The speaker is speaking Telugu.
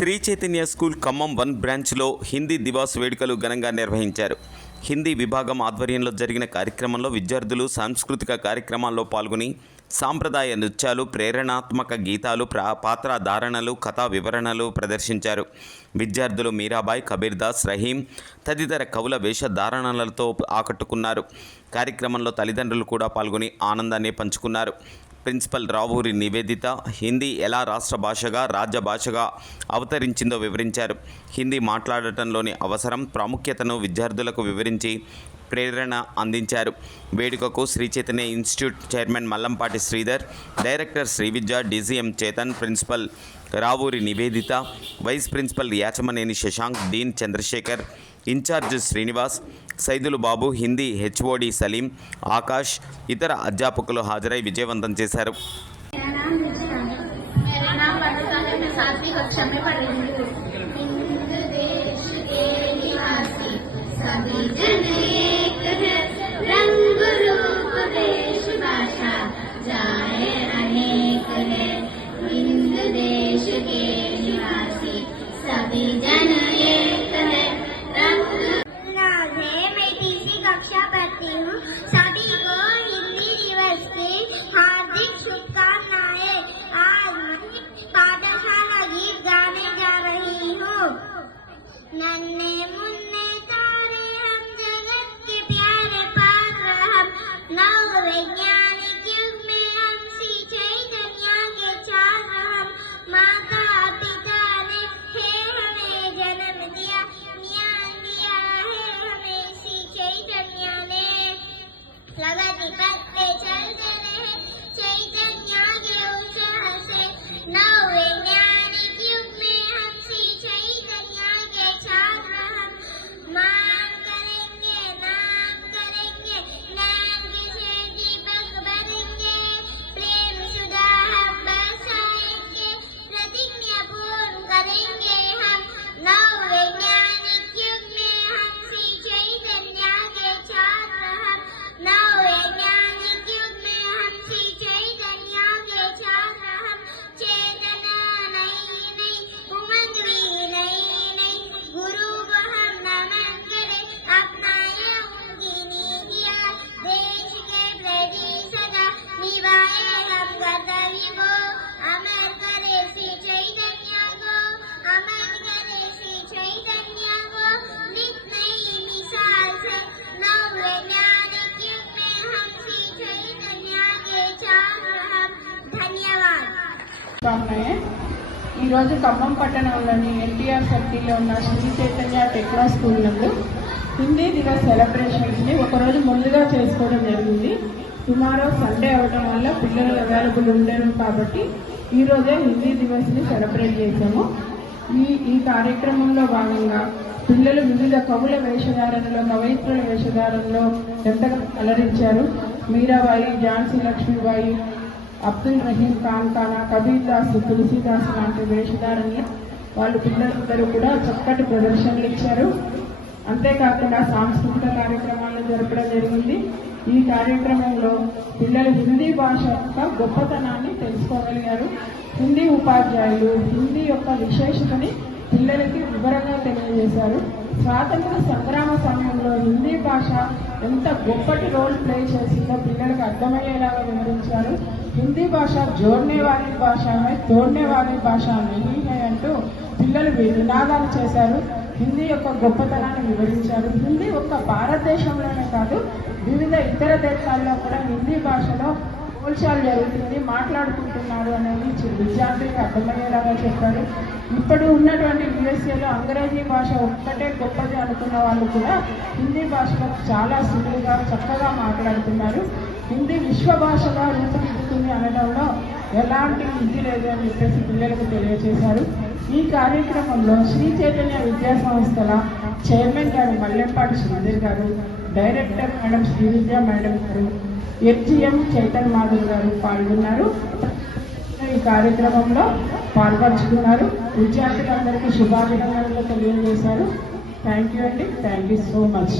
శ్రీ చైతన్య స్కూల్ ఖమ్మం వన్ బ్రాంచ్లో హిందీ దివాస్ వేడుకలు ఘనంగా నిర్వహించారు. హిందీ విభాగం ఆధ్వర్యంలో జరిగిన కార్యక్రమంలో విద్యార్థులు సాంస్కృతిక కార్యక్రమాల్లో పాల్గొని సాంప్రదాయ నృత్యాలు ప్రేరణాత్మక గీతాలు ప్రా పాత్ర ధారణలు కథా వివరణలు ప్రదర్శించారు. విద్యార్థులు మీరాబాయ్ కబీర్దాస్ రహీం తదితర కవుల వేషధారణలతో ఆకట్టుకున్నారు. కార్యక్రమంలో తల్లిదండ్రులు కూడా పాల్గొని ఆనందాన్ని పంచుకున్నారు. ప్రిన్సిపల్ రావూరి నివేదిత. హిందీ ఎలా రాష్ట్ర భాషగా రాజ్య భాషగా అవతరించిందో వివరించారు. హిందీ మాట్లాడటంలోని అవసరం ప్రాముఖ్యతను విద్యార్థులకు వివరించి ప్రేరణ అందించారు. వేడుకకు Sri Chaitanya institute chairman Mallampati Sridhar director Sri Vidya DGM Chetan principal Ravuri Nivedita vice principal Yachamaneni Shashank dean Chandrasekhar incharge Srinivas Saidulu Babu Hindi HOD Salim Akash ఇతర అధ్యాపకులు హాజరై విజయవంతం చేశారు मेरा नाम निशान है मेरा नाम वनिता है मैं सातवीं कक्षा में पढ़ रही हूँ हिंद देश के निवासी सभी ఉన్నాయి ఈరోజు ఖమ్మం పట్టణంలోని ఎన్టీఆర్ సర్కిల్లో ఉన్న శ్రీ చైతన్య టెక్నా స్కూల్ నందు హిందీ దివస్ సెలబ్రేషన్స్ని ఒకరోజు ముందుగా చేసుకోవడం జరిగింది. టుమారో సండే అవడం వల్ల పిల్లలు అవైలబుల్ ఉండరు కాబట్టి ఈరోజే హిందీ దివస్ని సెలబ్రేట్ చేశాము. ఈ ఈ కార్యక్రమంలో భాగంగా పిల్లలు వివిధ కవుల వేషధారణలో కవయిత్రుల వేషధారణలో ఎంతగా అలరించారు. మీరాబాయి ఝాన్సీ లక్ష్మీబాయి అబ్దుల్ రహీం ఖాన్ ఖానా కబీర్ దాస్ తులసీదాస్ లాంటి వేషధారణలు వాళ్ళు పిల్లలందరూ కూడా చక్కటి ప్రదర్శనలు ఇచ్చారు. అంతేకాకుండా సాంస్కృతిక కార్యక్రమాలు జరపడం జరిగింది. ఈ కార్యక్రమంలో పిల్లలు హిందీ భాష యొక్క గొప్పతనాన్ని తెలుసుకోగలిగారు. హిందీ ఉపాధ్యాయులు హిందీ యొక్క విశేషతని పిల్లలకి వివరంగా తెలియజేశారు. స్వాతంత్ర సంగ్రామ సమయంలో హిందీ భాష ఎంత గొప్పటి రోల్ ప్లే చేసిందో పిల్లలకు అర్థమయ్యేలాగా వివరించారు. హిందీ భాష జోడనే వారి భాష తోడనే వారి భాష నహీ అంటూ పిల్లలు నినాదాలు చేశారు. హిందీ యొక్క గొప్పతనాన్ని వివరించారు. హిందీ ఒక్క భారతదేశంలోనే కాదు వివిధ ఇతర దేశాల్లో కూడా హిందీ భాషలో పోల్చాలు జరుగుతుంది మాట్లాడుకుంటున్నారు అనేది విద్యార్థులకు అర్థమయ్యేలాగా చెప్పారు. ఇప్పుడు ఉన్నటువంటి యుఎస్ఏలో అంగ్రేజీ భాష ఒక్కటే గొప్పది అనుకున్న వాళ్ళు కూడా హిందీ భాషలో చాలా సులువుగా చక్కగా మాట్లాడుతున్నారు. హిందీ విశ్వ భాషగా రూపుదిద్దుతుంది అనడంలో ఎలాంటి ఇది లేదు అని చెప్పేసి పిల్లలకు తెలియజేశారు ఈ కార్యక్రమంలో శ్రీ చైతన్య విద్యా సంస్థల chairman garu Mallepati Sudheer garu director madam Srividya madam garu FGM Chaitan Madhav garu పాల్గొన్నారు. ఈ కార్యక్రమంలో పాల్పంచుకున్నారు. విద్యార్థులందరికీ శుభాభినందనలు తెలియజేశారు. థ్యాంక్ యూ అండి. Thank you so much